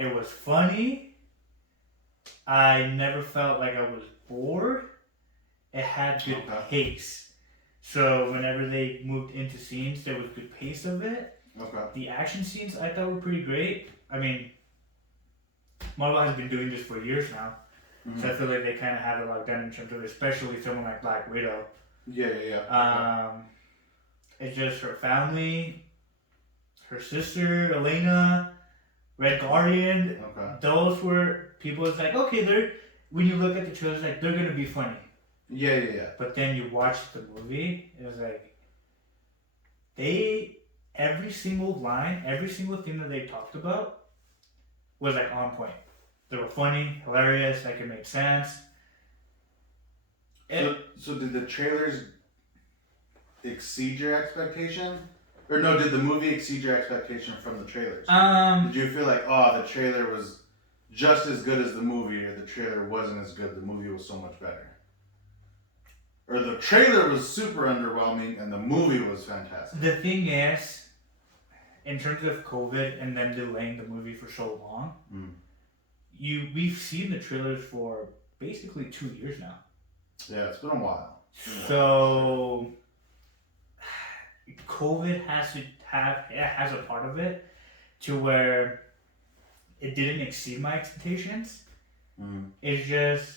It was funny. I never felt like I was bored. It had good pace. So whenever they moved into scenes, there was good pace of it. Okay. The action scenes I thought were pretty great. I mean, Marvel has been doing this for years now. Mm-hmm. So I feel like they kind of have it locked down in terms of, especially someone like Black Widow. Yeah. It's just her family, her sister, Elena, Red Guardian. Okay. Those were people. It's like, okay, when you look at the trailers, like, they're going to be funny. Yeah. But then you watch the movie, it was like, every single line, every single thing that they talked about was like on point. They were funny, hilarious, like it made sense. So did the trailers exceed your expectation? Or no, did the movie exceed your expectation from the trailers? Did you feel like, the trailer was just as good as the movie, or the trailer wasn't as good, the movie was so much better? Or the trailer was super underwhelming and the movie was fantastic? The thing is, in terms of COVID and them delaying the movie for so long, we've seen the trailers for basically 2 years now. Yeah, it's been a while. So COVID has a part of it to where it didn't exceed my expectations. It's just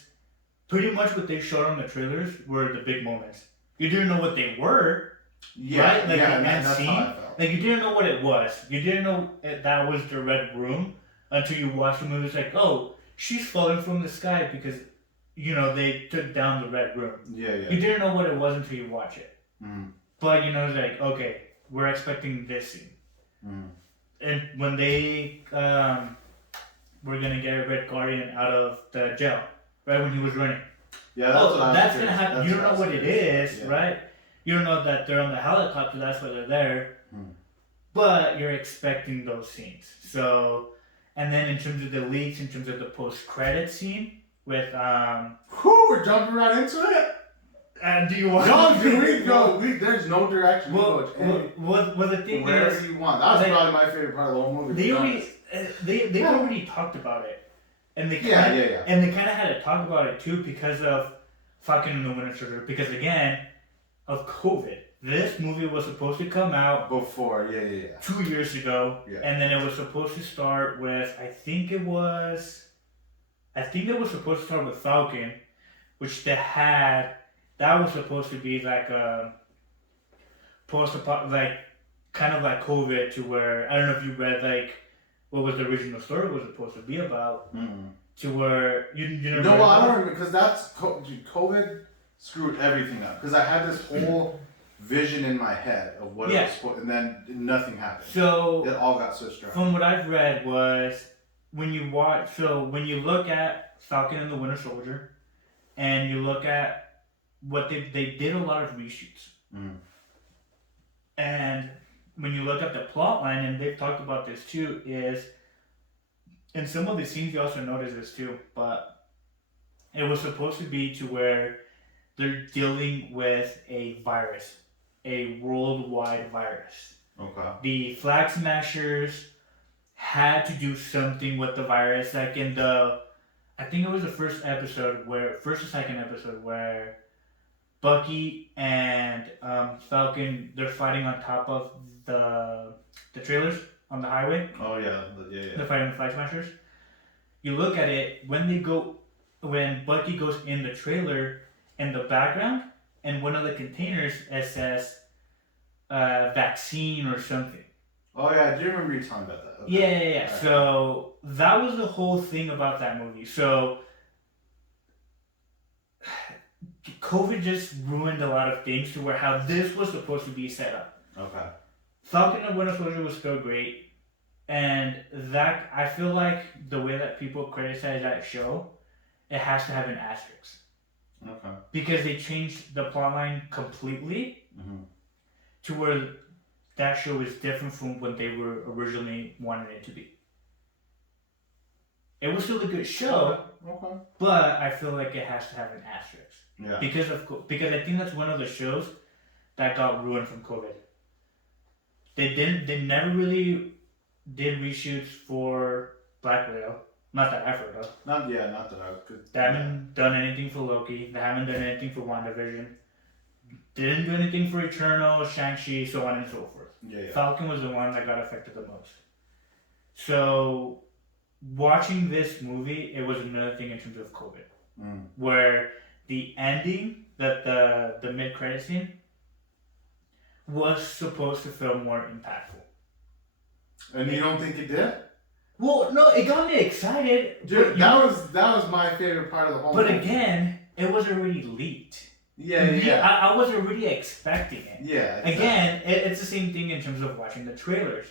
pretty much what they showed on the trailers were the big moments. You didn't know what they were, right? Like that's how I felt. Like you didn't know what it was. You didn't know that was the Red Room until you watched the movie. It's like, oh, she's falling from the sky because, they took down the Red Room. Yeah. You didn't know what it was until you watch it. But, it's like, okay, we're expecting this scene. And when they were going to get Red Guardian out of the jail, right, when he was running. Yeah, that's going to happen. You don't know what it is, right? You don't know that they're on the helicopter, that's why they're there. But you're expecting those scenes. So, and then in terms of the leaks, in terms of the post-credit scene with... we're jumping right into it? And do you want there's no direction. Well, the thing wherever is... you want. That was probably my favorite part of the whole movie. They already talked about it. And they And they kind of had to talk about it too because of Falcon and the Winter Soldier. Because again, of COVID. This movie was supposed to come out before, 2 years ago, and then it was supposed to start with, I think it was supposed to start with Falcon, which that was supposed to be like a kind of like COVID, to where, I don't know if you read like what was the original story was supposed to be about, to where you never. No, well, I don't remember, because COVID screwed everything up, because I had this whole vision in my head of what it was supposed, and then nothing happened. So it all got switched around. From what I've read was when you look at Falcon and the Winter Soldier, and you look at what they did a lot of reshoots, and when you look at the plot line, and they've talked about this too, is in some of the scenes you also notice this too, but it was supposed to be to where they're dealing with a virus, a worldwide virus. Okay. The Flag Smashers had to do something with the virus, like in I think it was the first or second episode where Bucky and Falcon, they're fighting on top of the trailers on the highway. Oh yeah. They're fighting the Flag Smashers. You look at it when Bucky goes in the trailer. In the background, and one of the containers, it says vaccine or something. Oh yeah, I do remember you talking about that. Okay. Yeah. Right. So that was the whole thing about that movie. So COVID just ruined a lot of things to where how this was supposed to be set up. Okay. Falcon and Winter Soldier was still great, and that I feel like the way that people criticize that show, it has to have an asterisk. Okay. Because they changed the plotline completely to where that show is different from what they were originally wanting it to be. It was still a good show, but I feel like it has to have an asterisk. Yeah. Because I think that's one of the shows that got ruined from COVID. They never really did reshoots for Black Widow. Not that I've heard of. Not that I could. They haven't done anything for Loki. They haven't done anything for WandaVision. Didn't do anything for Eternal, Shang-Chi, so on and so forth. Yeah. Falcon was the one that got affected the most. So, watching this movie, it was another thing in terms of COVID. Where the ending, the mid-credit scene, was supposed to feel more impactful. And you don't think it did? Well, no, it got me excited. Dude, that was my favorite part of the whole movie. But again, it was already leaked. Yeah. I was already expecting it. Yeah. Exactly. Again, it's the same thing in terms of watching the trailers.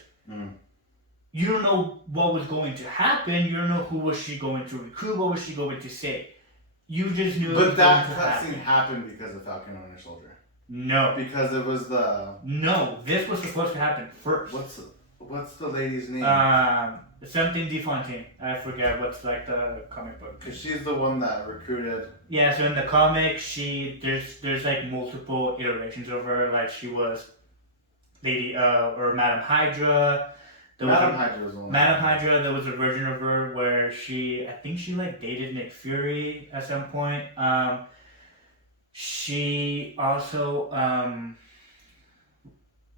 You don't know what was going to happen. You don't know who was she going to recruit. What was she going to say? You just knew. But that cutscene happened because of Falcon and Winter Soldier. No. Because it was the. No, this was supposed to happen first. What's the lady's name? Something DeFontaine. I forget what's like the comic book. Because she's the one that recruited. Yeah, so in the comic, there's like multiple iterations of her. Like she was Lady or Madam Hydra. Hydra was the one. Madam Hydra. There was a version of her where I think she like dated Nick Fury at some point. She also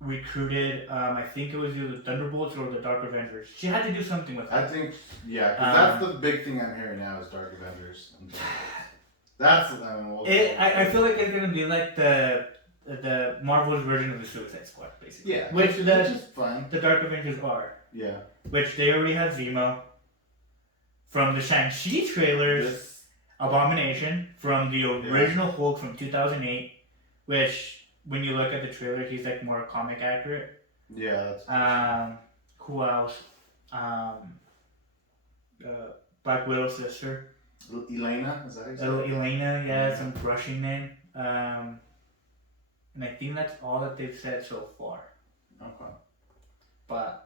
recruited, I think it was either the Thunderbolts or the Dark Avengers. She had to do something with that. I think, yeah, because that's the big thing I'm hearing now is Dark Avengers. That's I feel like it's gonna be like the Marvel's version of the Suicide Squad, basically. Yeah, which is fun. The Dark Avengers are. Yeah. Which they already had Zemo. From the Shang-Chi trailers. Abomination from the original Hulk from 2008, which when you look at the trailer, he's like more comic accurate. Yeah. That's who else? Black Widow's sister. Elena, is that how you say it? Elena, yeah, some Russian name. And I think that's all that they've said so far. Okay. But.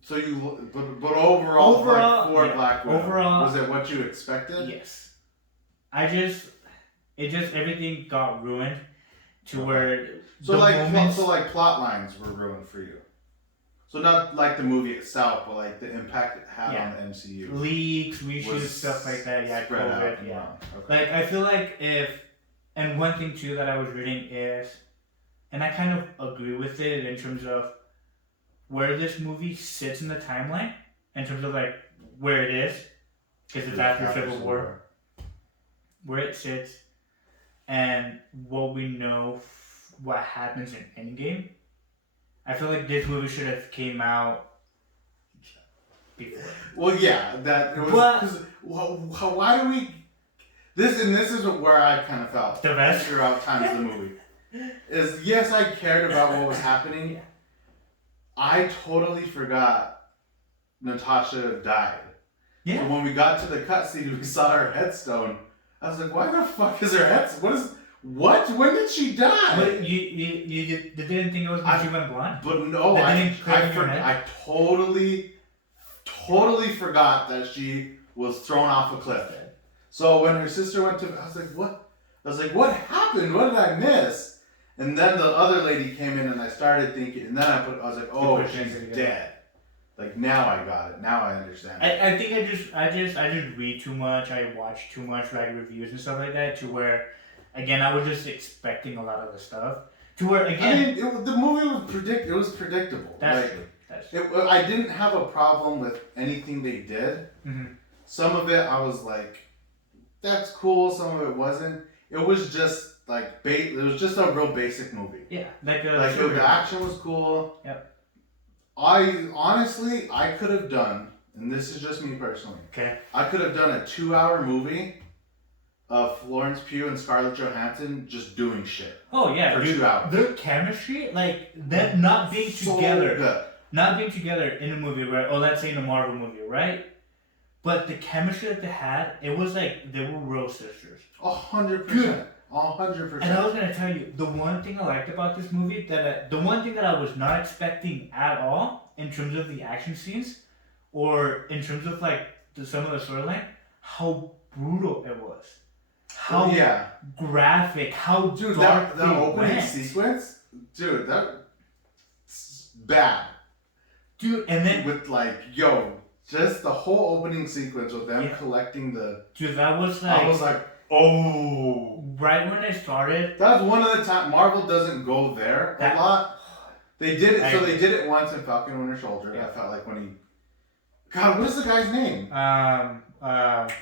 So but overall like for Black Widow, overall, was it what you expected? Yes. Everything got ruined to where. So plot lines were ruined for you. So not like the movie itself, but like the impact it had on the MCU. Leaks, reshoots, stuff like that. Yeah, COVID. Yeah. Okay. Like I feel like and one thing too that I was reading is, and I kind of agree with it in terms of where this movie sits in the timeline, in terms of like where it is, because it's after Civil War, where it sits, and what we know, what happens in Endgame. I feel like this movie should have came out before. Well, yeah, that it was. Why do we? This is where I kind of felt throughout times of the movie. Is yes, I cared about what was happening. Yeah. I totally forgot Natasha died. Yeah. So when we got to the cutscene, we saw her headstone. I was like, why the fuck is her headstone? What? When did she die? But you didn't think it was when she went blind? But no, I totally forgot that she was thrown off a cliff. So when her sister went to, I was like, what? I was like, what happened? What did I miss? And then the other lady came in, and I started thinking, and then I was like, oh, she's dead. Like now I got it. Now I understand. I think I just read too much. I watch too much, write reviews and stuff like that, to where, again, I was just expecting a lot of the stuff. To where again, the movie was predictable. That's true. I didn't have a problem with anything they did. Mm-hmm. Some of it I was like, that's cool. Some of it wasn't. It was just like it was just a real basic movie. Yeah, the action was cool. Yep. I could have done, and this is just me personally. Okay. I could have done a 2-hour movie of Florence Pugh and Scarlett Johansson just doing shit. Oh yeah, for 2 hours. Their chemistry, like them not being together, good. Not being together in a movie, right? Or let's say in a Marvel movie, right? But the chemistry that they had, it was like they were real sisters. 100%. 100%. And I was gonna tell you, the one thing I liked about this movie, the one thing that I was not expecting at all in terms of the action scenes, or in terms of like some of the storyline, how brutal it was, how graphic, how dark that opening sequence, dude, that's bad. Dude, and then with like, just the whole opening sequence with them collecting the. Dude, that was like. I was like, oh. Right when it started. That was one of the times Marvel doesn't go there a lot. They did it. So they did it once in Falcon and Winter Soldier. Yeah. I felt like when he. God, what is the guy's name?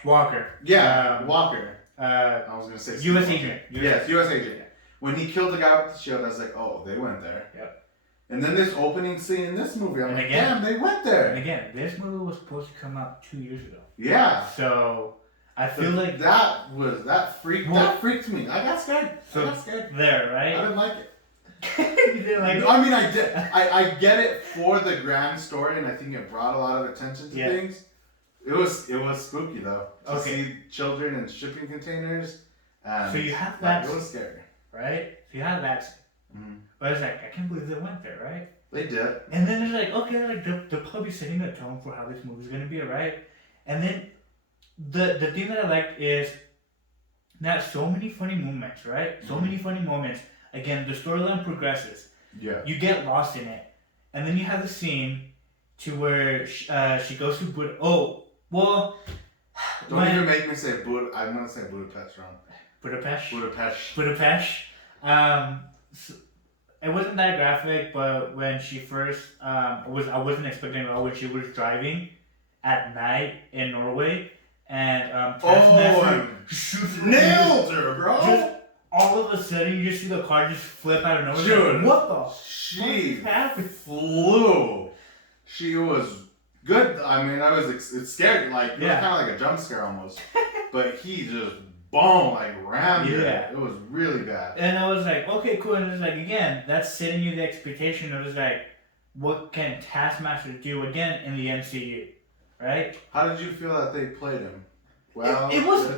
Walker. Yeah, Walker. I was gonna say. U.S. Agent. Yes, U.S. Agent. Yeah. When he killed the guy with the shield, I was like, oh, they went there. Yep. And then this opening scene in this movie, I'm like, damn, they went there. And again, this movie was supposed to come out 2 years ago. Yeah. So I feel like that freaked me. I got scared. There, right? I didn't like it. You didn't like it? I mean, I did. I get it for the grand story, and I think it brought a lot of attention to things. It was spooky though to see children in shipping containers. So you have that. It was scary, right? So you have that. Mm-hmm. But it's like I can't believe they went there, right? They did. And then it's like okay, like they're probably setting a tone for how this movie's gonna be, right? And then the thing that I liked is that so many funny moments, right? So many funny moments. Again, the storyline progresses. Yeah. You get lost in it, and then you have the scene to where she goes to Budapest. Oh, well. Don't even make me say I'm gonna say Budapest wrong. Budapest. So it wasn't that graphic, but when she first I wasn't expecting it at all when she was driving at night in Norway, and nailed her, bro. Just all of a sudden, you just see the car just flip out of nowhere. Dude, what the? She flew. She was good. I mean, it's scary. Like it was kind of like a jump scare almost. But he just rammed it. It was really bad. And I was like, okay, cool. And it's like again, that's setting you the expectation. It was like, what can Taskmaster do again in the MCU, right? How did you feel that they played him? Well, it was.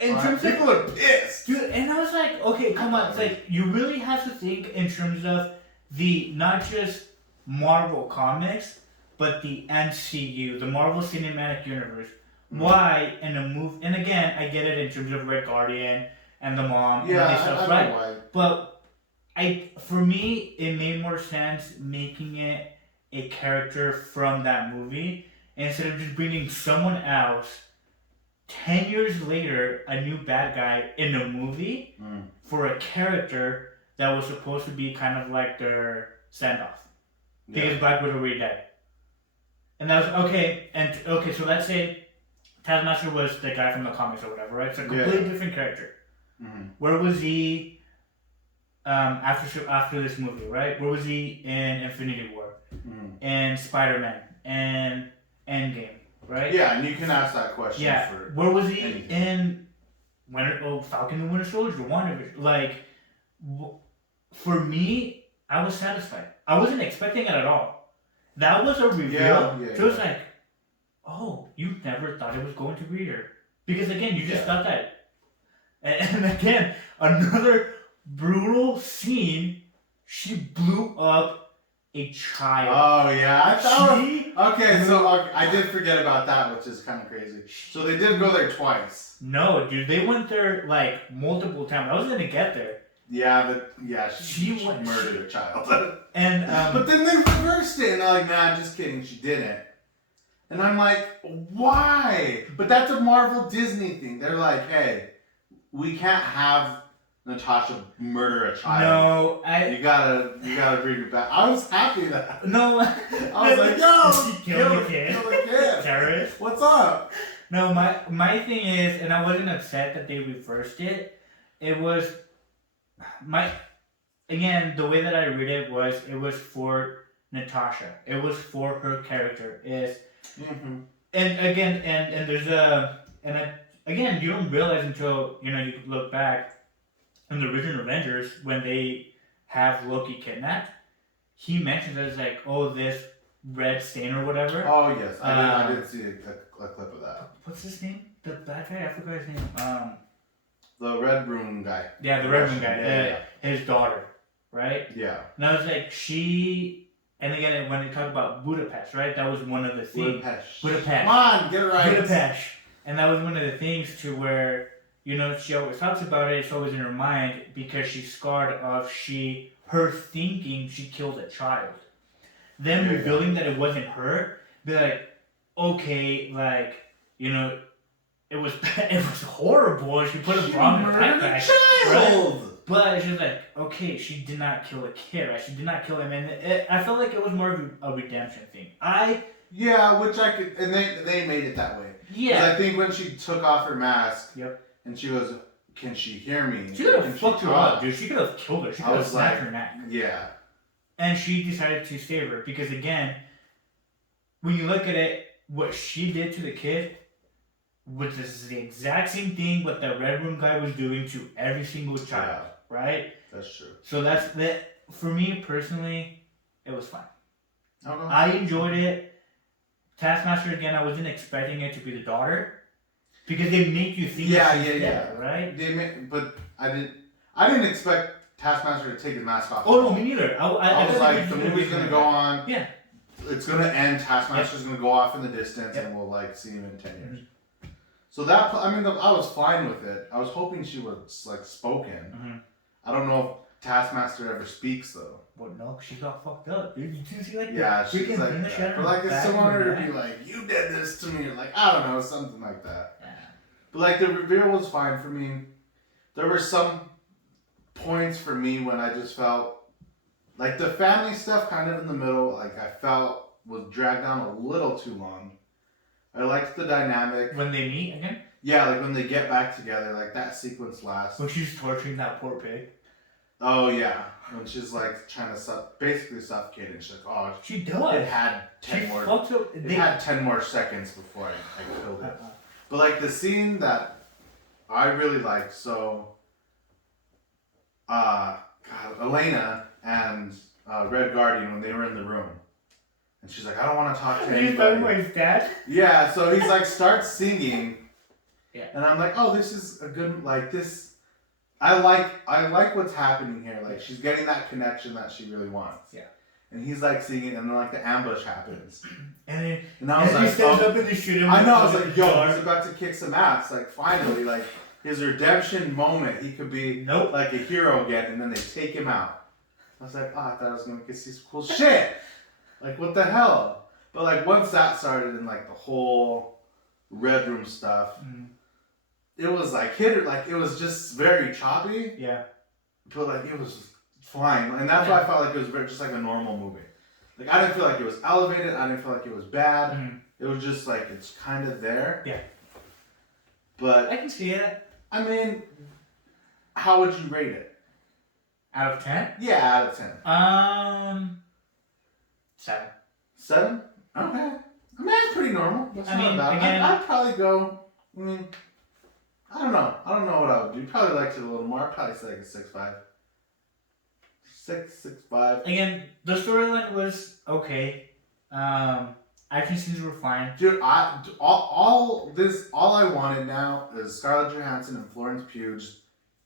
In terms people are pissed, dude, and I was like, okay, come on, it's like you really have to think in terms of the not just Marvel comics, but the MCU, the Marvel Cinematic Universe. Why in a movie? And again, I get it in terms of Red Guardian and the mom, and all stuff, right? Know why. But for me, it made more sense making it a character from that movie instead of just bringing someone else. 10 years later, a new bad guy in a movie for a character that was supposed to be kind of like their send-off. Because Black Widow already died. And that was, okay, so let's say Taskmaster was the guy from the comics or whatever, right? It's a completely different character. Mm-hmm. Where was he after this movie, right? Where was he in Infinity War? Mm-hmm. And Spider-Man? And Endgame? Right? Yeah, and you can ask that question for where was he in Falcon and Winter Soldier, WandaVision? Like, for me, I was satisfied. I wasn't expecting it at all. That was a reveal. So it's like, oh, you never thought it was going to be here. Because again, you just thought that. And again, another brutal scene, she blew up a child. Oh yeah, I did forget about that, which is kind of crazy. So they did go there twice. No, dude, they went there like multiple times. I was gonna get there. She murdered a child. And but then they reversed it, and I'm like, nah, just kidding, she didn't. And I'm like, why? But that's a Marvel Disney thing. They're like, hey, we can't have Natasha murder a child. No, you gotta bring it back. I was happy that. No, I was like, yo, kill the kid. Terrorist. What's up? No, my thing is, and I wasn't upset that they reversed it. It was again, the way that I read it was for Natasha. It was for her character. And again, and there's again, you don't realize until you look back. In the original Avengers, when they have Loki kidnapped, he mentions it as like, oh, this red stain or whatever. Oh yes, I did see a clip of that. What's his name? The bad guy? I forgot his name. The Red Room guy. Yeah, the Red Room guy. His daughter, right? Yeah. And I was like, and again, when they talk about Budapest, right? That was one of the things. Budapest. Come on, get it right. Budapest. And that was one of the things to where, she always talks about it. It's always in her mind because she's scarred of her thinking she killed a child. Then revealing that it wasn't her, be like, okay, like, you know, it was it was horrible. She put a bomb in the murdered a backpack, child. right? But it's just like, okay, she did not kill a kid, right? She did not kill him, and I felt like it was more of a redemption thing. Yeah, which I could, and they made it that way. Yeah. Because I think when she took off her mask, yep, and she goes, "Can she hear me?" She could have fucked her up, dude. She could have killed her. She could have snapped her neck. Yeah. And she decided to save her because, again, when you look at it, what she did to the kid was the exact same thing what the Red Room guy was doing to every single child, right? That's true. So that's that. For me personally, it was fine. Okay. I enjoyed it. Taskmaster, again, I wasn't expecting it to be the daughter. Because they make you think dead, right? But I didn't expect Taskmaster to take his mask off. Oh no, me neither. I was like, the movie's gonna go on. Yeah. It's gonna end. Taskmaster's gonna go off in the distance, and we'll like see him in 10 years. Mm-hmm. So that I was fine with it. I was hoping she was like spoken. Mm-hmm. I don't know if Taskmaster ever speaks though. Well, no, she got fucked up, dude. You see, like, she's like that. But like, if someone were to be like, "You did this to me," or like, I don't know, something like that. Yeah. But like, the reveal was fine for me. There were some points for me when I just felt like the family stuff, kind of in the middle. Like, I felt was dragged down a little too long. I liked the dynamic when they meet again. Yeah, like when they get back together, like that sequence lasts. When she's torturing that poor pig. Oh yeah, when she's like trying to basically suffocate it. She's like, oh, she does. It had 10 more. It had 10 more seconds before I killed it. But like the scene that I really liked, so Elena and Red Guardian, when they were in the room, and she's like, I don't want to talk to anybody. He's talking about his dad? Yeah, so he's like starts singing. Yeah. And I'm like, oh, this is a good, like this. I like what's happening here. Like, she's getting that connection that she really wants. Yeah. And he's like singing, and then like the ambush happens. And I was like, he stands up and they shoot him. I know. I was like, yo, he's about to kick some ass. Like, finally, like his redemption moment. He could be like a hero again, and then they take him out. I was like, oh, I thought I was gonna get some cool shit. Like, what the hell? But like once that started, and like the whole Red Room stuff. Mm. It was like it was just very choppy. Yeah. But like it was fine, and that's why I felt like it was just like a normal movie. Like I didn't feel like it was elevated. I didn't feel like it was bad. Mm-hmm. It was just like it's kind of there. Yeah. But I can see it. I mean, how would you rate it? Out of 10? Yeah, out of 10. 7. 7? Okay. I mean, that's pretty normal. That's not bad. Again, I'd probably go. I don't know. I don't know what I would do. Probably liked it a little more. I'd probably say like a 6.5. 6.5. Again, the storyline was okay. Action scenes were fine. Dude, all I wanted now is Scarlett Johansson and Florence Pugh just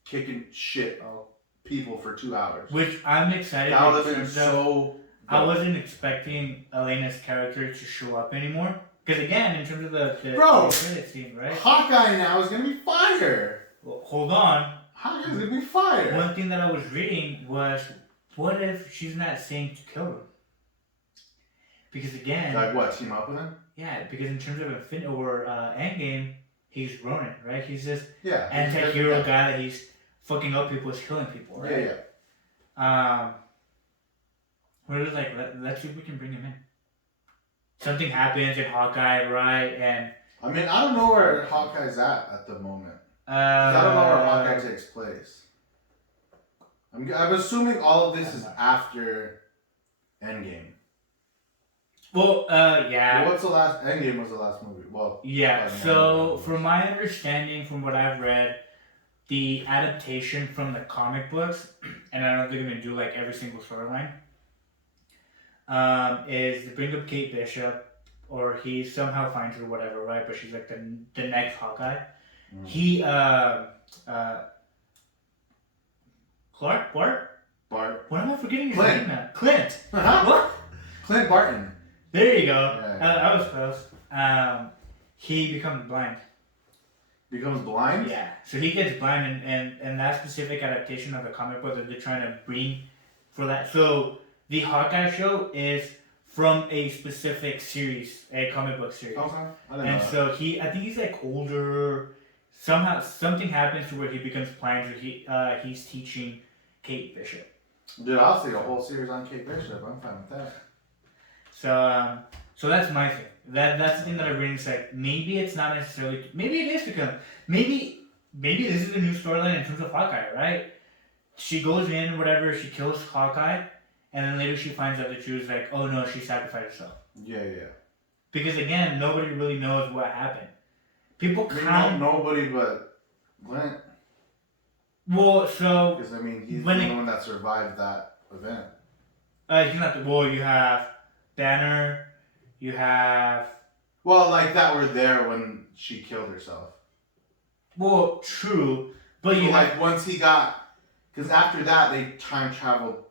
kicking shit out people for 2 hours. Which I'm excited. That would have been so. I wasn't expecting Elena's character to show up anymore. Because again, in terms of the credit scene, right? Hawkeye now is going to be fire. Well, hold on. Hawkeye's going to be fire. One thing that I was reading was, what if she's not saying to kill him? Because again... Like what, team up with him? Yeah, because in terms of Infinity or Endgame, he's Ronin, right? He's this Yeah, anti-hero guy that he's fucking up people, is killing people, right? Yeah. We're just like, let's see if we can bring him in. Something happens in Hawkeye, right? And I mean, I don't know where Hawkeye's at the moment. I don't know where Hawkeye takes place. I'm assuming all of this is after Endgame. Well, yeah. Well, what's the last? Endgame was the last movie. Well, yeah. So, from my understanding, from what I've read, the adaptation from the comic books, and I don't know if they're gonna do like every single storyline. Is to bring up Kate Bishop, or he somehow finds her, whatever, right? But she's like the next Hawkeye. Mm. He Bart. What am I forgetting his name now? Clint. What? Clint Barton. There you go. That was close. He becomes blind. Becomes blind? Yeah. So he gets blind, and that specific adaptation of the comic book that they're trying to bring for that. So the Hawkeye show is from a specific series, a comic book series. Okay. I didn't And know that. so I think he's like older. Somehow something happens to where he becomes blind. Or he's teaching Kate Bishop. Dude, I'll see a whole series on Kate Bishop. I'm fine with that. So that's my thing. That's the thing that I really like. Maybe it's not necessarily. Maybe it is because maybe this is a new storyline in terms of Hawkeye, right? She goes in, whatever, she kills Hawkeye, and then later she finds out that she was like, oh no, she sacrificed herself. Yeah. Because again, nobody really knows what happened. People kind nobody but Clint. Well, so because I mean he's the one that survived that event. He's not the. Well, you have Banner, you have. Well, like that were there when she killed herself. Well, true, but you like once he got, because after that they time traveled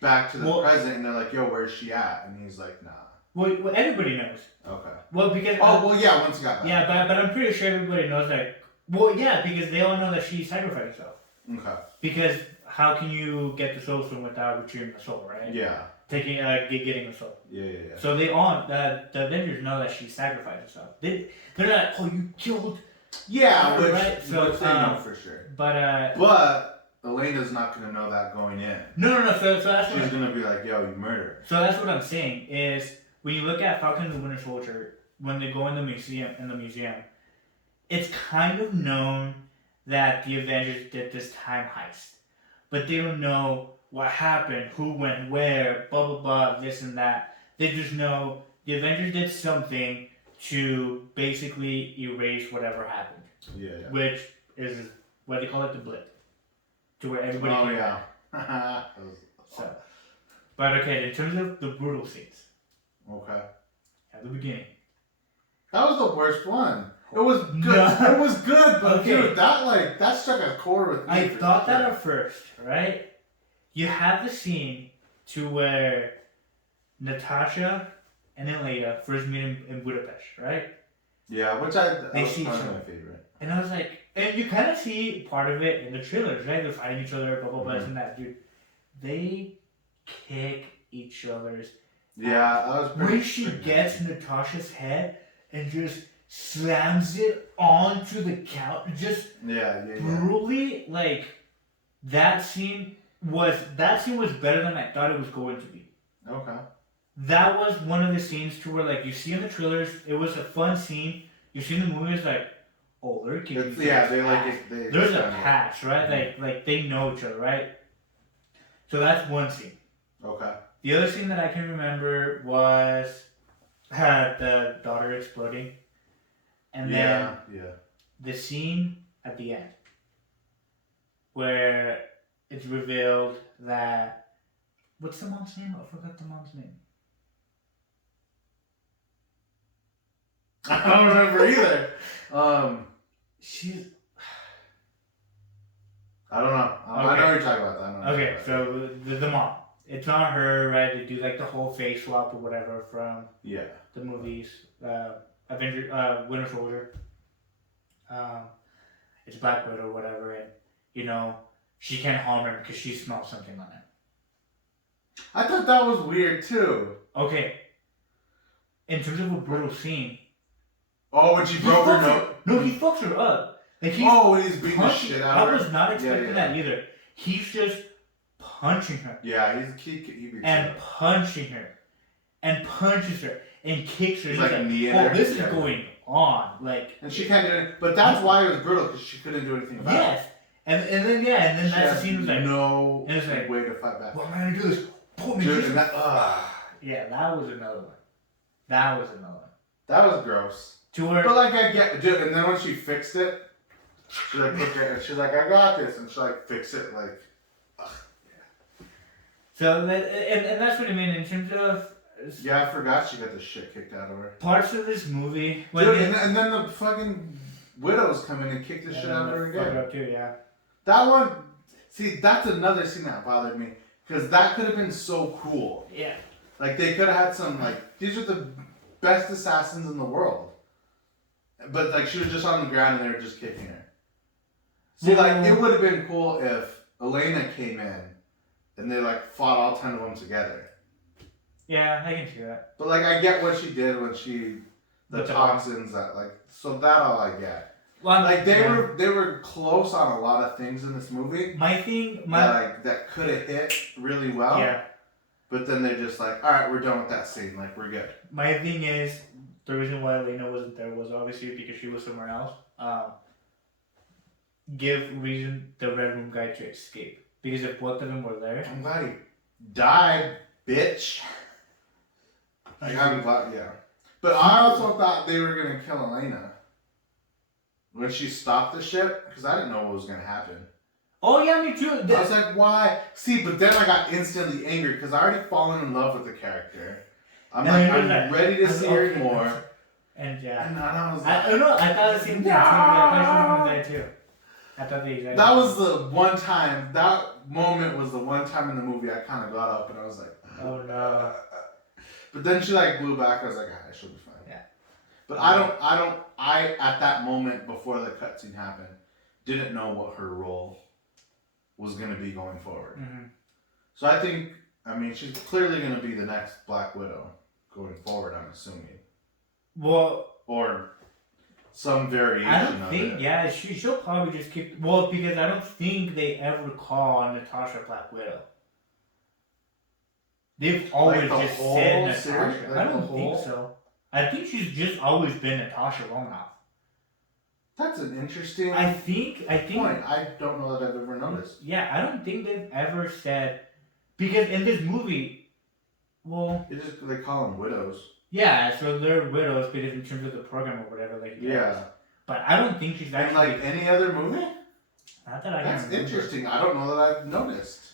back to the present, and they're like, "Yo, where's she at?" And he's like, "Nah." Well, everybody knows. Okay. Well, because yeah, once he got back. Yeah, but I'm pretty sure everybody knows that. Well, yeah, because they all know that she sacrificed herself. Okay. Because how can you get the soul stone without retrieving the soul, right? Yeah. Getting the soul. Yeah. So they all the Avengers know that she sacrificed herself. They're not. Oh, you killed. Yeah, right. So they know for sure. But Elena's not gonna know that going in. No. So that's she's gonna be like, "Yo, you murdered." So that's what I'm saying is when you look at Falcon and the Winter Soldier, when they go in the museum, it's kind of known that the Avengers did this time heist, but they don't know what happened, who went where, blah blah blah, this and that. They just know the Avengers did something to basically erase whatever happened. Yeah. Which is what they call it, the blip, to where everybody. Oh yeah. So, but okay, in terms of the brutal scenes. Okay. At the beginning. That was the worst one. It was good. No. It was good, but okay. Dude, that struck a chord with me. I thought that at first, right? You have the scene to where Natasha and Elena first meet in Budapest, right? Yeah, which that was kind of my favorite. And I was like, and you kind of see part of it in the trailers, right? They're fighting each other, blah blah blah, and that, dude. They kick each other's. Yeah, that was pretty. When she gets Natasha's head and just slams it onto the couch, just brutally, like that scene was better than I thought it was going to be. Okay. That was one of the scenes to where, like, you see in the trailers, it was a fun scene. You see in the movie, it's like, oh, they're kicking. There's a past, right? Mm-hmm. Like they know each other, right? So that's one scene. Okay. The other scene that I can remember was the daughter exploding. And then the scene at the end where it's revealed that... What's the mom's name? I forgot the mom's name. I don't remember either. She's... I don't know. I know what you're talking about. Okay, so the mom. It's not her, right? They do like the whole face swap or whatever from the movies. Winter Soldier. It's Black Widow or whatever, and you know she can't harm him because she smells something on him. I thought that was weird too. Okay. In terms of a brutal scene. Oh, when she broke her nose. No, he fucks her up. Like he's beating the shit out of her. I was not expecting that either. He's just punching her. Yeah, he beats her. Punching her. And punches her. And kicks her. He's like, this is going on. Like, and she can't do it. But that's why it was brutal, because she couldn't do anything about it. Yes. And then that's the scene was like, no way to fight back. What am I going to do this? Pull me. Dude, yeah, that was another one. That was gross. But like I get, dude, and then when she fixed it, she like looked at it and she's like, I got this, and she like fixed it like. So and that's what I mean in terms of. Yeah, I forgot she got the shit kicked out of her. Parts of this movie. Dude, and then the fucking widows come in and kick the shit out of her again. Up too, yeah. That one, see, that's another scene that bothered me. Because that could have been so cool. Yeah. Like, they could have had some, like, these are the best assassins in the world. But, like, she was just on the ground and they were just kicking her. See, like, it would have been cool if Elena came in and they, like, fought all 10 of them together. Yeah, I can see that. But like, I get what she did when the toxins that like, so that all I get. Well, like they were close on a lot of things in this movie. That could have hit really well. Yeah. But then they're just like, all right, we're done with that scene. Like, we're good. My thing is, the reason why Elena wasn't there was obviously because she was somewhere else. Give reason the Red Room guy to escape. Because if both of them were there... I'm glad he died, bitch. I'm glad, yeah. But I also thought they were going to kill Elena. When she stopped the ship, because I didn't know what was going to happen. Oh, yeah, me too. I was like, why? See, but then I got instantly angry because I already fallen in love with the character. I'm ready to see her more. And yeah. And I was like... I don't know, I thought the same thing. I thought she was going to die too. I thought the exact That was the one time, that moment was the one time in the movie I kind of got up and I was like... Oh, no. But then she like blew back. I was like, I she'll be fine. Yeah. But I at that moment before the cutscene happened, didn't know what her role was going to be going forward. Mm-hmm. So I think, she's clearly going to be the next Black Widow going forward, I'm assuming. Well, or some variation I don't think, yeah, she'll probably just keep, well, because I don't think they ever call Natasha Black Widow. They've always just said Natasha. I don't think so. I think she's just always been Natasha Romanoff. That's an interesting I think point. I don't know that I've ever noticed. Yeah, I don't think they've ever said, because in this movie, well, they call them widows. Yeah, so they're widows because in terms of the program or whatever, like yeah. But I don't think she's actually like any other movie. Not that I can remember. That's interesting. I don't know that I've noticed.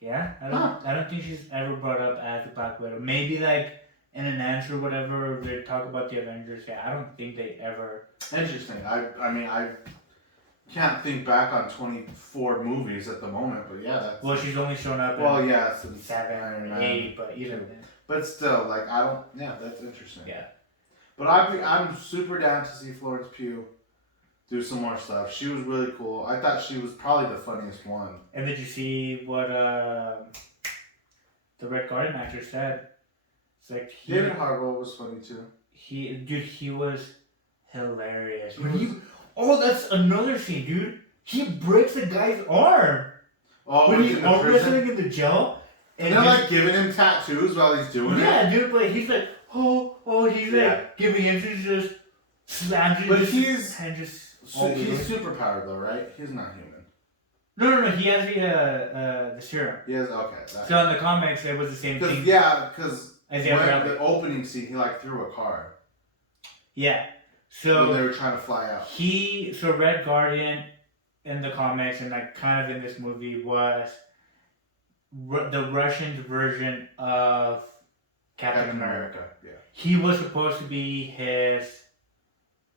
Yeah, I don't think she's ever brought up as a Black Widow. Maybe like in an answer or whatever, they talk about the Avengers. Yeah, I don't think they ever. Interesting. I can't think back on 24 movies at the moment, but yeah, that's. Well, she's only shown up. Well, yeah, since 7 or 8, but either way. But still, like I don't. Yeah, that's interesting. Yeah. But I'm super down to see Florence Pugh do some more stuff. She was really cool. I thought she was probably the funniest one. And did you see what the Red Guardian actor said? It's like David Harbour was funny too. He was hilarious. That's another scene, dude. He breaks a guy's arm. Oh, when he's arm wrestling in the jail. And they're like giving him tattoos while he's doing it. Yeah, dude, but he's like, he's like giving him just slams. But he's super powered though, right? He's not human. No. He has the serum. He has okay. So in the comics, it was the same thing. Yeah, because the opening scene, he like threw a car. Yeah. So when they were trying to fly out. So Red Guardian in the comics and like kind of in this movie was the Russian version of Captain America. Yeah. He was supposed to be his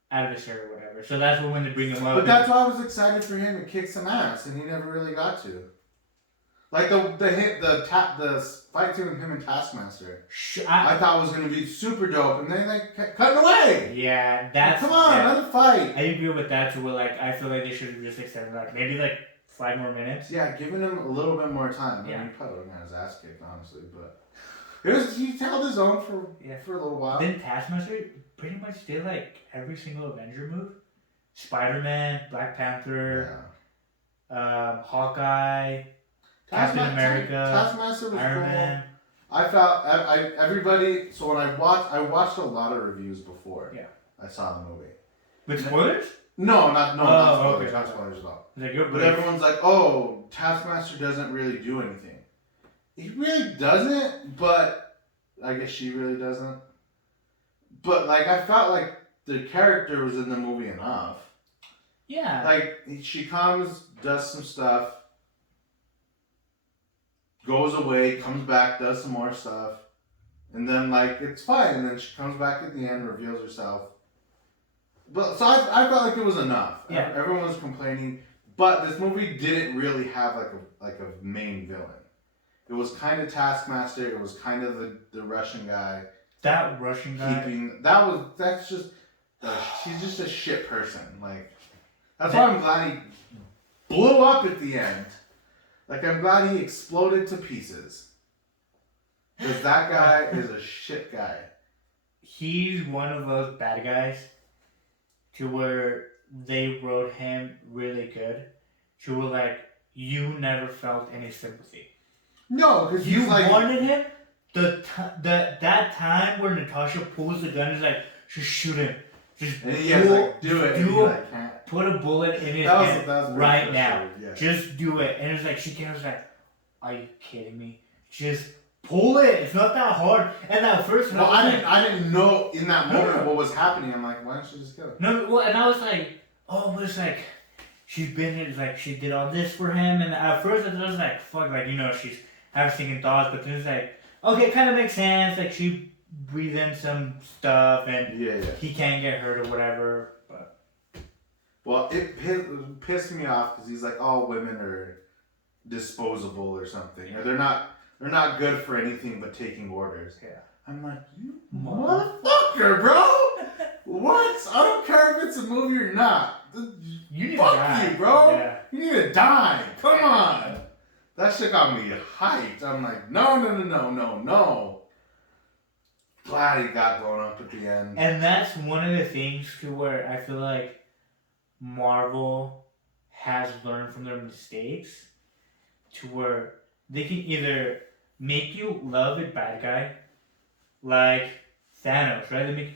adversary or whatever. So that's when they bring him up. But that's why I was excited for him to kick some ass, and he never really got to. Like the fight between him and Taskmaster, I thought was gonna be super dope, and then they kept cutting away. Yeah, that's. Come on, another fight. I agree with that too. Where like I feel like they should have just extended like maybe like 5 more minutes. Yeah, giving him a little bit more time. Yeah. I mean, he probably got his ass kicked, honestly, but he held his own for a little while. Then Taskmaster pretty much did like every single Avenger move. Spider-Man, Black Panther, Hawkeye. Captain America, Taskmaster was Iron cool. Man. I felt everybody. So when I watched a lot of reviews before. Yeah. I saw the movie. With spoilers? Not spoilers. Okay. Not spoilers at all. Like but everyone's like, "Oh, Taskmaster doesn't really do anything." He really doesn't, but I guess she really doesn't. But like, I felt like the character was in the movie enough. Yeah. Like she comes, does some stuff. Goes away, comes back, does some more stuff, and then like it's fine. And then she comes back at the end, reveals herself. But so I felt like it was enough. Yeah. Everyone was complaining, but this movie didn't really have like a main villain. It was kind of Taskmaster. It was kind of the Russian guy. That Russian guy. He's just a shit person. Like that's why I'm glad he blew up at the end. Like, I'm glad he exploded to pieces. Because that guy is a shit guy. He's one of those bad guys to where they wrote him really good. To where like you never felt any sympathy. No, because you wanted him. That time where Natasha pulls the gun is like, just shoot him. Just do it. Put a bullet in his head right now. Sure, yeah. Just do it. And it's like she came was like, are you kidding me? Just pull it. It's not that hard. And at first, I didn't know in that moment what was happening. I'm like, why don't you just kill him? No, well, and I was like, oh, but it's like she's been it's like she did all this for him. And at first I was like, fuck, like she's having second thoughts. But then it's like, okay, it kind of makes sense. Like she breathed in some stuff, and he can't get hurt or whatever. But well, it pissed me off because he's like, all women are disposable or something, or they're not good for anything but taking orders. Yeah. I'm like, you motherfucker, bro. What? I don't care if it's a movie or not. You need fuck to die. you, bro. Yeah. You need to die. Come on. That shit got me hyped. I'm like, no. Glad he got blown up at the end. And that's one of the things to where I feel like Marvel has learned from their mistakes to where they can either make you love a bad guy, like Thanos, right? They make,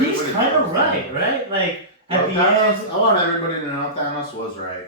he's kind of right? Like, at the end... I want everybody to know Thanos was right.